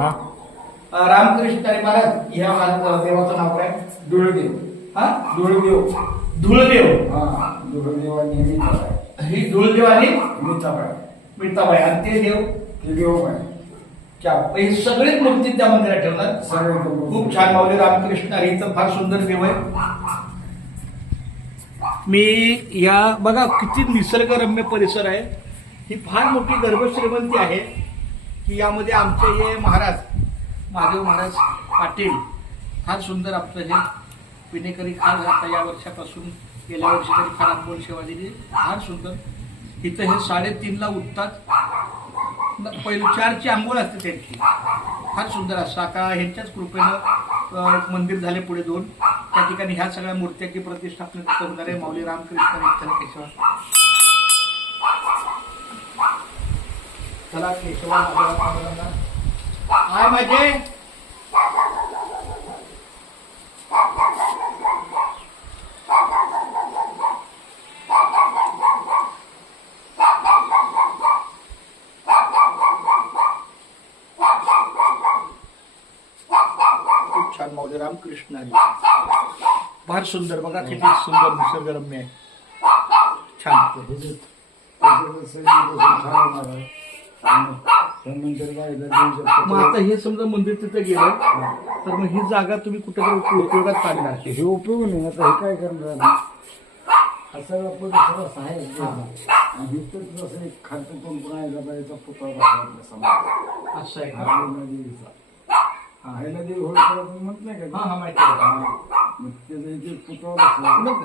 हा रामकृष्ण हरी महाराज या देवाचं नाव काय? धुळदेव. हा धुळदेव. धुळदेव. हा धुळदेव आणि मीठाबाई. ही धुळदेव आणि मीठाबाई. मीठाबाई आणि ते देव ते देवबाई. हे सगळेच मूर्ती त्या मंदिरात ठेवणार. सगळे खूप छान माऊली रामकृष्ण हरी इथं फार सुंदर देव आहे. मी या बघा किती निसर्गरम्य परिसर आहे. ही फार मोठी गर्भश्रीमंती आहे की यामध्ये आमचे हे महाराज महादेव महाराज पाटील फार सुंदर आपलं हे विनेकरी खान आता या वर्षापासून गेल्या वर्षी तरी फार अनमोल सेवा दिली. फार सुंदर. इथं हे 3:30ला उठतात. पहिले 4ची आंघोळ असते त्यांची. फार सुंदर असं आता ह्यांच्याच कृपेनं एक मंदिर झाले पुढे 2. त्या ठिकाणी ह्या सगळ्या मूर्त्याची प्रतिष्ठापना होणार आहे. माऊली रामकृष्ण विठ्ठल केशव. चला केशवा हाय माझे खूप छान माऊली रामकृष्ण हरी. फार सुंदर बघा किती सुंदर निसर्गरम्य आहे. छान. मग आता हे समजा मंदिर तिथे गेलं तर मग ही जागा तुम्ही कुठेतरी उपयोगात काढणार. हे उपयोग नाही. आता हे काय करणार? असं आपण असं आहे. आणि इथंच असं एक खालचं पंप राहिला पाहिजे पुतळा बसवला समाज. असं आहे का? ह्याला देवी होळकर म्हणत नाही का? हा माहिती आहे. मग त्याचा इथे पुतळा बसला. बघ.